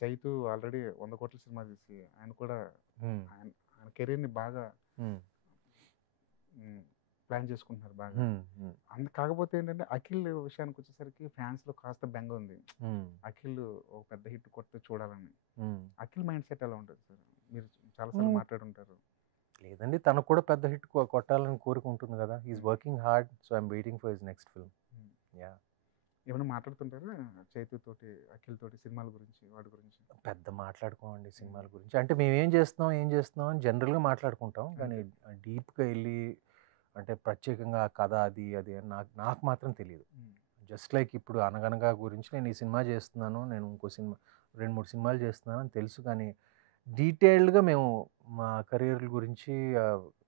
Chaitu already 100,00,00,000 cinema తీసి ఆయన కూడా హ్మ్. ఆయన ఆయన కెరీర్‌ని బాగా హ్మ్. హ్మ్. ప్లాన్ చేసుకుంటున్నారు బాగా. హ్మ్. హ్మ్. కాకపోతే ఏంటంటే 'అఖిల్' విషయానికొచ్చేసరికి ఫ్యాన్స్‌లో కాస్త బెంగ ఉంది. హ్మ్. 'అఖిల్' ఒక పెద్ద హిట్ కొడితే చూడాలని. హ్మ్. 'అఖిల్' మైండ్ సెట్ ఎలా ఉంటది సార్? మీరు చాలా సార్లు హ్మ్. మాట్లాడుంటారు. లేదండి. తనకు కూడా పెద్ద హిట్ కొట్టాలని కోరిక ఉంటుంది గదా! హి ఈస్ హ్మ్. Working hard. So, I am waiting for his next film. హ్మ్. యాహ్! ఏమైనా మాట్లాడుతుంటారా 'చైతు' తోటి, 'అఖిల్' తోటి సినిమాల గురించి, వాటి గురించి? పెద్ద మాట్లాడుకోమండి హ్మ్. సినిమాల గురించి. అంటే మేమేం చేస్తున్నాం, ఏం చేస్తున్నాం అని జనరల్‌గా మాట్లాడుకుంటాం. కానీ అంతే. డీప్‌గా ఎళ్లి అంటే ప్రత్యేకంగా ఆ కథ అది, అది అని నాకు నాకు మాత్రం తెలీదు. హ్మ్. జస్ట్ లైక్ ఇప్పుడు 'అనగనగా' గురించి నేను ఈ సినిమా చేస్తున్నాను. నేను ఇంకో సినిమా 2, 3 సినిమాలు చేస్తున్నానని తెలుసు. కానీ డీటెయిల్డ్‌గా మేము మా కెరియర్‌ల గురించి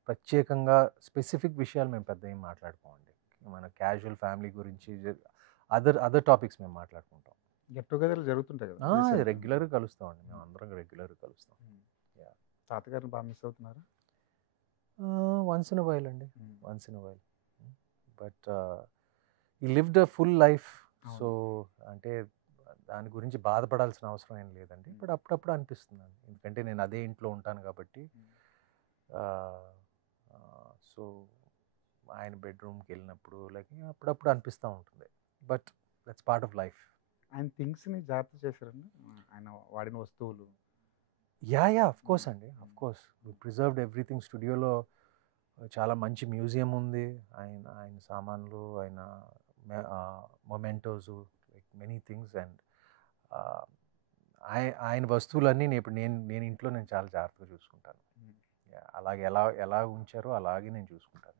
ప్రత్యేకంగా స్పెసిఫిక్ విషయాలు మేము పెద్ద ఏం మాట్లాడుకోమండి. మన క్యాజువల్ ఫ్యామిలీ గురించి అదర్ అదర్ టాపిక్స్ మేము మాట్లాడుకుంటాం. గెట్ టుగెదర్‌లు జరుగుతుంటాయి గదా! ఆ! రీసెంట్‌గా. రెగ్యులర్‌గా కలుస్తామండి. హ్మ్. మేమందరం రెగ్యులర్‌గా కలుస్తాం. హ్మ్. యాహ్! తాతగారిని బా మిస్ అవుతున్నారా? వన్స్ ఇన్ ఎ వైల్ అండి. హ్మ్. Once in a while. But he lived a full life. So, అవును. అంటే దాని గురించి బాధపడాల్సిన అవసరం ఏం లేదండి. హ్మ్. బట్ అప్పుడప్పుడు అనిపిస్తుందండి. ఎందుకంటే నేను అదే ఇంట్లో ఉంటాను కాబట్టి. హ్మ్. ఆహ్, సో, ఆయన బెడ్‌రూమ్‌కెళ్ళినప్పుడు లైక్ అప్పుడప్పుడు అనిపిస్తా ఉంటుంది. But that's part of life. ఆయన థింగ్స్‌ని జాగ్రత్త చేశారండి? ఆయన వాడిన వస్తువులు. యాహ్! ఆఫ్ హ్మ్. కోర్స్ అండి. ఆఫ్ హ్మ్. కోర్స్. వి ప్రిజర్వ్డ్ ఎవ్రీథింగ్. స్టూడియోలో చాలా మంచి మ్యూజియం ఉంది. ఆయన ఆయన సామాన్లు, ఆయన మొమెంటోసు లైక్ మెనీ థింగ్స్ అండ్ ఆహ్, ఆయన వస్తువులన్నీ ఇప్పుడు నేను ఇంట్లో చాలా జాగ్రత్తగా చూసుకుంటాను. హ్మ్. యాహ్! అలాగే ఎలా ఎలా ఉంచారో అలాగే నేను చూసుకుంటాను.